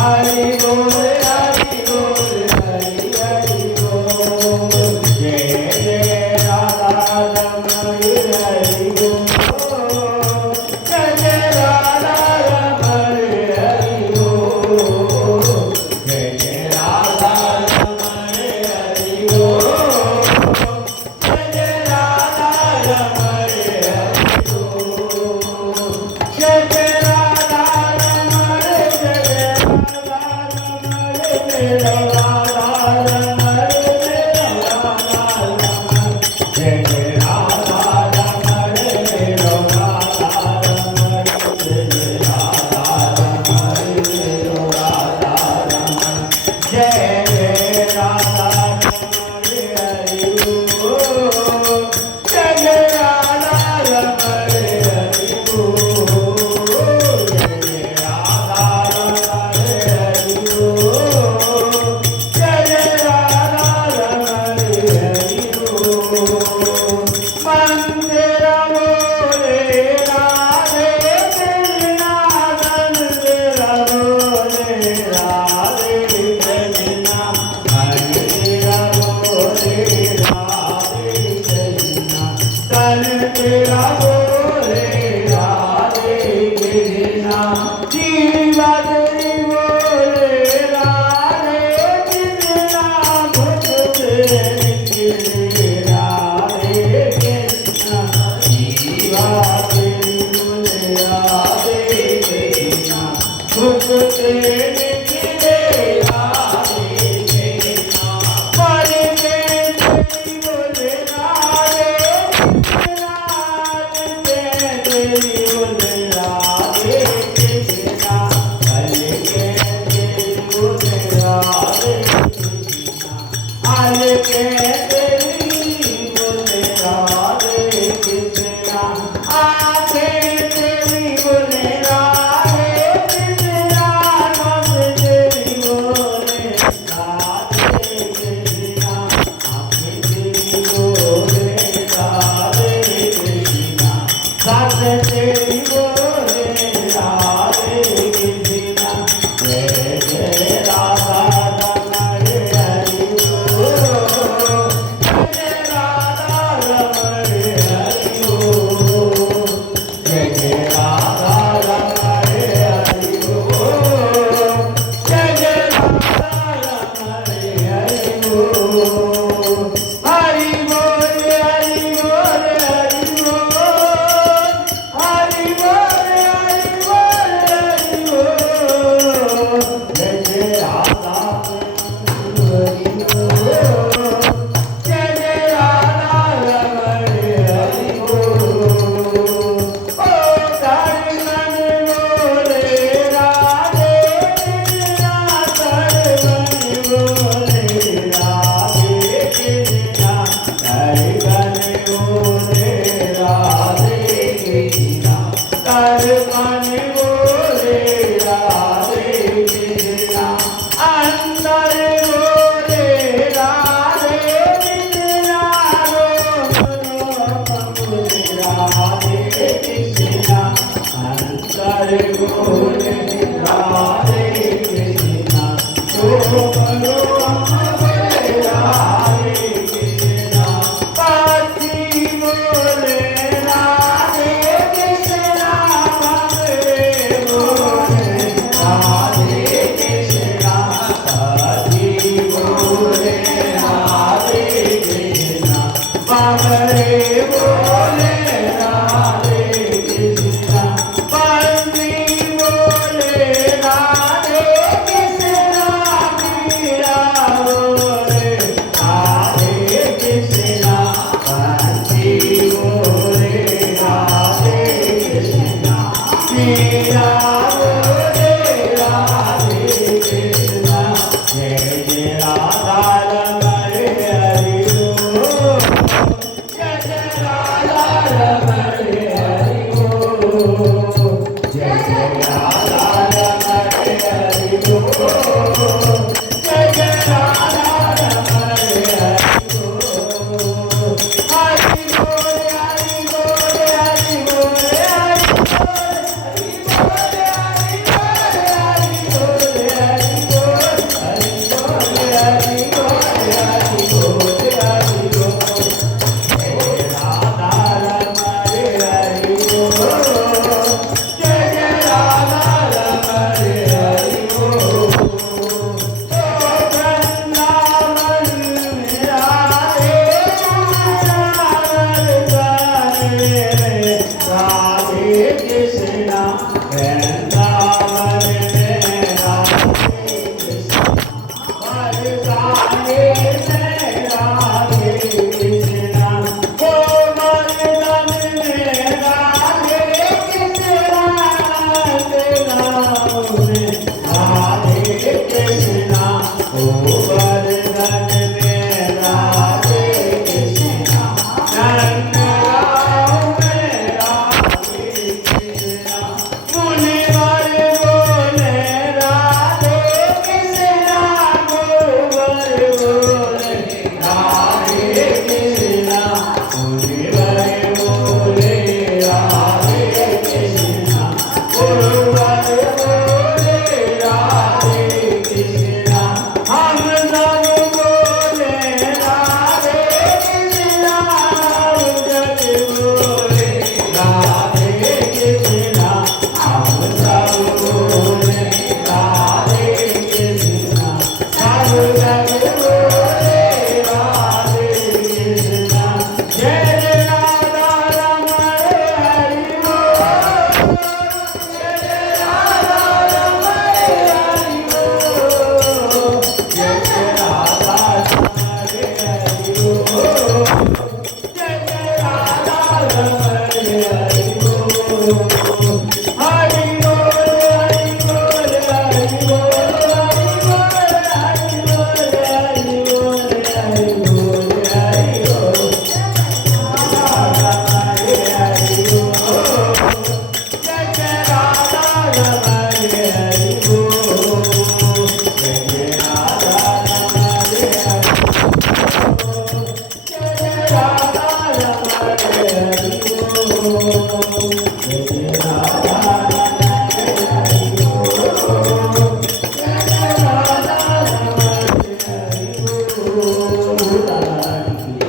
हरि बोल Yeah.